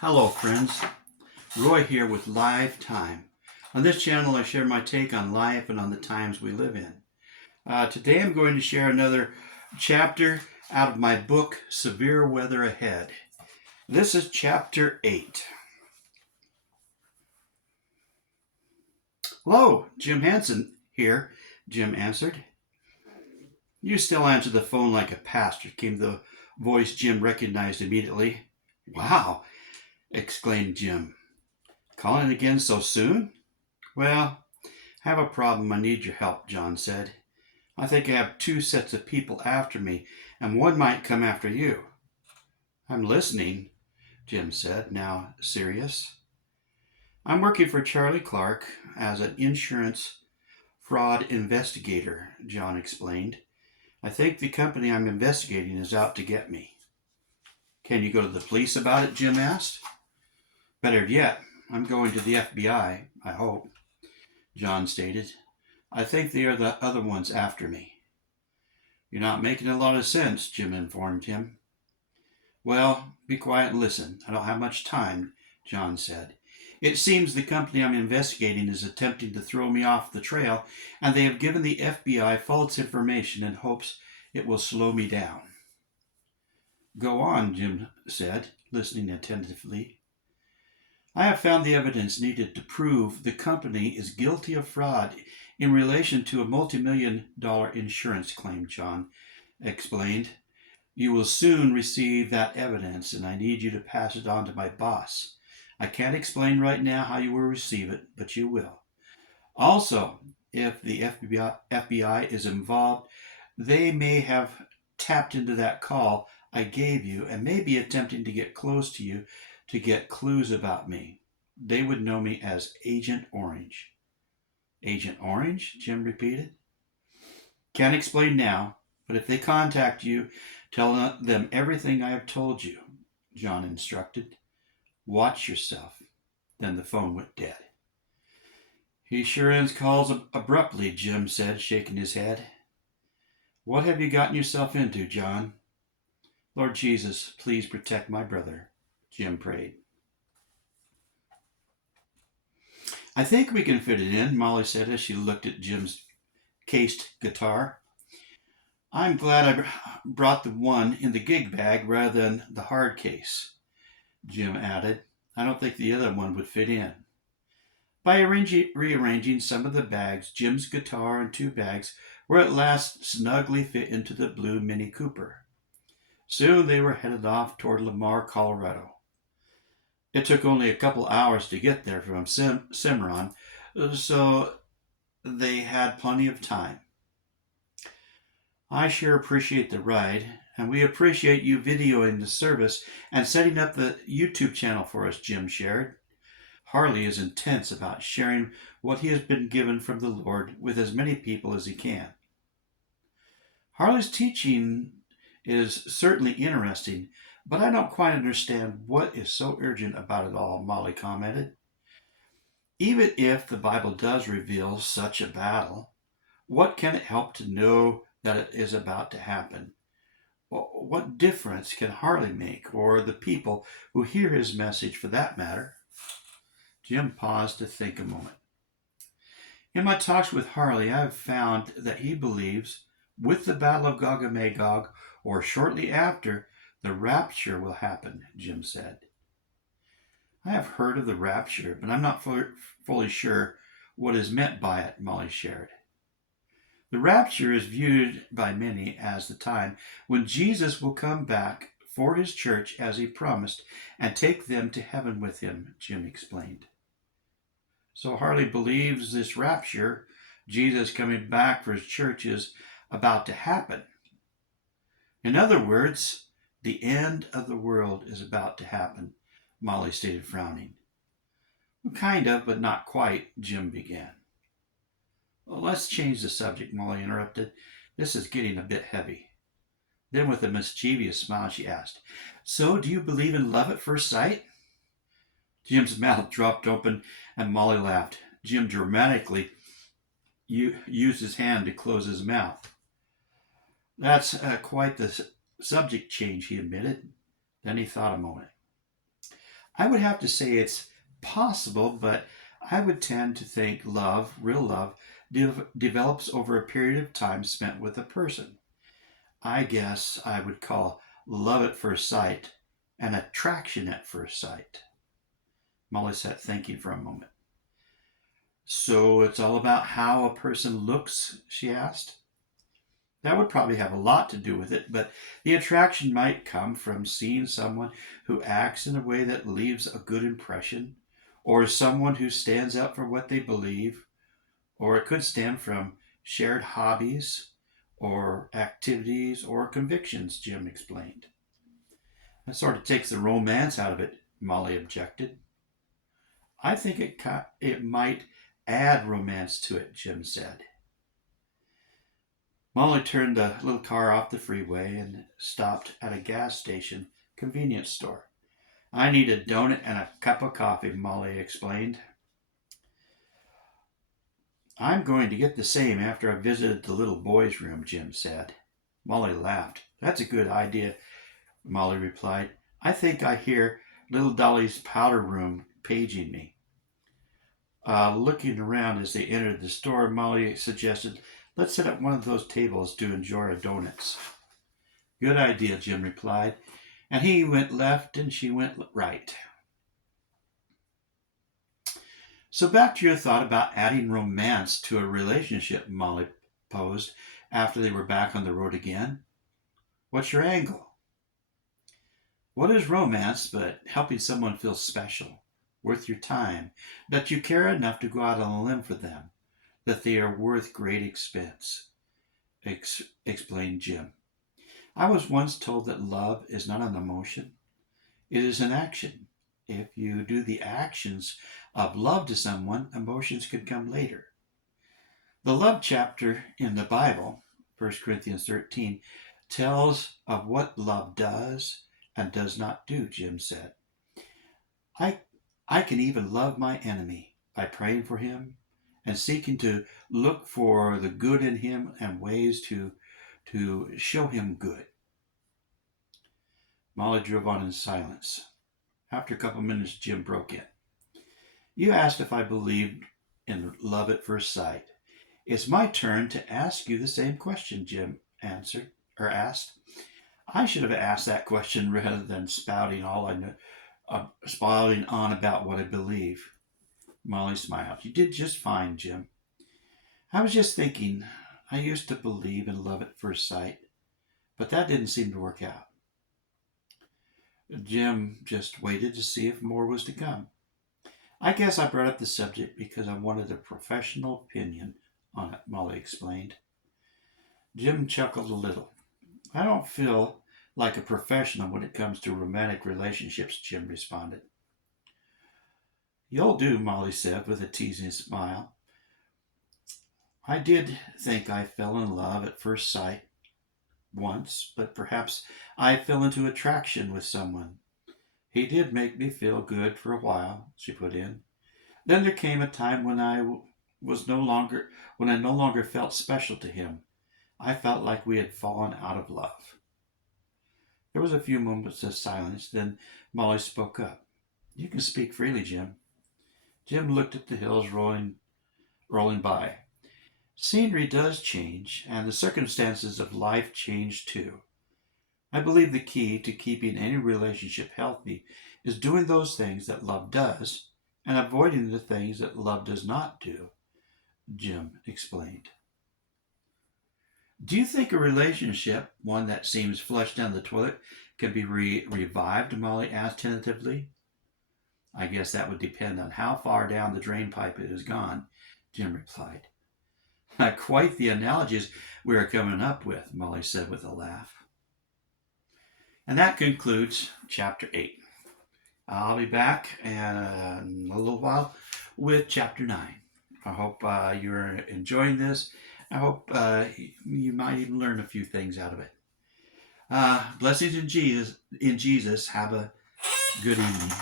Hello friends, Roy here with Live Time. On this channel I share my take on life and on the times we live in. Today I'm going to share another chapter out of my book, Severe Weather Ahead. This is chapter 8. Hello, Jim Hansen here, Jim answered. You still answer the phone like a pastor, came the voice Jim recognized immediately. Wow, exclaimed Jim. Calling again so soon? Well, I have a problem. I need your help, John said. I think I have two sets of people after me, and one might come after you. I'm listening, Jim said, now serious. I'm working for Charlie Clark as an insurance fraud investigator, John explained. I think the company I'm investigating is out to get me. Can you go to the police about it? Jim asked. Better yet, I'm going to the FBI, I hope, John stated. I think they are the other ones after me. You're not making a lot of sense, Jim informed him. Well, be quiet and listen. I don't have much time, John said. It seems the company I'm investigating is attempting to throw me off the trail, and they have given the FBI false information in hopes it will slow me down. Go on, Jim said, listening attentively. I have found the evidence needed to prove the company is guilty of fraud in relation to a multi-million-dollar insurance claim, John explained. You will soon receive that evidence, and I need you to pass it on to my boss. I can't explain right now how you will receive it, but you will. Also, if the FBI is involved, they may have tapped into that call I gave you and may be attempting to get close to you to get clues about me. They would know me as Agent Orange. Agent Orange? Jim repeated. Can't explain now, but if they contact you, tell them everything I have told you, John instructed. Watch yourself. Then the phone went dead. He sure ends calls abruptly, Jim said, shaking his head. What have you gotten yourself into, John? Lord Jesus, please protect my brother, Jim prayed. I think we can fit it in, Molly said as she looked at Jim's cased guitar. I'm glad I brought the one in the gig bag rather than the hard case, Jim added. I don't think the other one would fit in. By rearranging some of the bags, Jim's guitar and two bags were at last snugly fit into the blue Mini Cooper. Soon they were headed off toward Lamar, Colorado. It took only a couple hours to get there from Cimarron, so they had plenty of time. I sure appreciate the ride, and we appreciate you videoing the service and setting up the YouTube channel for us, Jim shared. Harley is intense about sharing what he has been given from the Lord with as many people as he can. Harley's teaching is certainly interesting, but I don't quite understand what is so urgent about it all, Molly commented. Even if the Bible does reveal such a battle, what can it help to know that it is about to happen? What difference can Harley make, or the people who hear his message for that matter? Jim paused to think a moment. In my talks with Harley, I have found that he believes, with the Battle of Gog and Magog, or shortly after, the rapture will happen, Jim said. I have heard of the rapture, but I'm not fully sure what is meant by it, Molly shared. The rapture is viewed by many as the time when Jesus will come back for his church as he promised and take them to heaven with him, Jim explained. So Harley believes this rapture, Jesus coming back for his church, is about to happen. In other words, the end of the world is about to happen, Molly stated, frowning. Kind of, but not quite, Jim began. Well, let's change the subject, Molly interrupted. This is getting a bit heavy. Then with a mischievous smile, she asked, So, do you believe in love at first sight? Jim's mouth dropped open and Molly laughed. Jim dramatically used his hand to close his mouth. That's quite the subject change, he admitted. Then he thought a moment. I would have to say it's possible, but I would tend to think love, real love, develops over a period of time spent with a person. I guess I would call love at first sight an attraction at first sight. Molly sat thinking for a moment. So it's all about how a person looks, she asked. That would probably have a lot to do with it, but the attraction might come from seeing someone who acts in a way that leaves a good impression, or someone who stands up for what they believe, or it could stem from shared hobbies, or activities, or convictions, Jim explained. That sort of takes the romance out of it, Molly objected. I think it might add romance to it, Jim said. Molly turned the little car off the freeway and stopped at a gas station convenience store. I need a donut and a cup of coffee, Molly explained. I'm going to get the same after I visited the little boy's room, Jim said. Molly laughed. That's a good idea, Molly replied. I think I hear little Dolly's powder room paging me. Looking around as they entered the store, Molly suggested, let's sit at one of those tables to enjoy our donuts. Good idea, Jim replied, and he went left and she went right. So back to your thought about adding romance to a relationship, Molly posed after they were back on the road again. What's your angle? What is romance but helping someone feel special, worth your time, that you care enough to go out on a limb for them, that they are worth great expense, explained Jim. I was once told that love is not an emotion, it is an action. If you do the actions of love to someone, emotions can come later. The love chapter in the Bible, 1 Corinthians 13, tells of what love does and does not do, Jim said. I, I can even love my enemy by praying for him and seeking to look for the good in him and ways to show him good. Molly drove on in silence. After a couple minutes, Jim broke in. You asked if I believed in love at first sight. It's my turn to ask you the same question, Jim asked. I should have asked that question rather than spouting on about what I believe. Molly smiled. You did just fine, Jim. I was just thinking, I used to believe in love at first sight, but that didn't seem to work out. Jim just waited to see if more was to come. I guess I brought up the subject because I wanted a professional opinion on it, Molly explained. Jim chuckled a little. I don't feel like a professional when it comes to romantic relationships, Jim responded. You'll do, Molly said with a teasing smile. I did think I fell in love at first sight once, but perhaps I fell into attraction with someone. He did make me feel good for a while, she put in. Then there came a time when I no longer felt special to him. I felt like we had fallen out of love. There was a few moments of silence, then Molly spoke up. You can speak freely, Jim. Jim looked at the hills rolling by. Scenery does change, and the circumstances of life change too. I believe the key to keeping any relationship healthy is doing those things that love does and avoiding the things that love does not do, Jim explained. Do you think a relationship, one that seems flushed down the toilet, can be revived? Molly asked tentatively. I guess that would depend on how far down the drain pipe it has gone, Jim replied. Quite the analogies we are coming up with, Molly said with a laugh. And that concludes chapter 8. I'll be back in a little while with chapter 9. I hope you're enjoying this. I hope you might even learn a few things out of it. Blessings in Jesus. Have a good evening.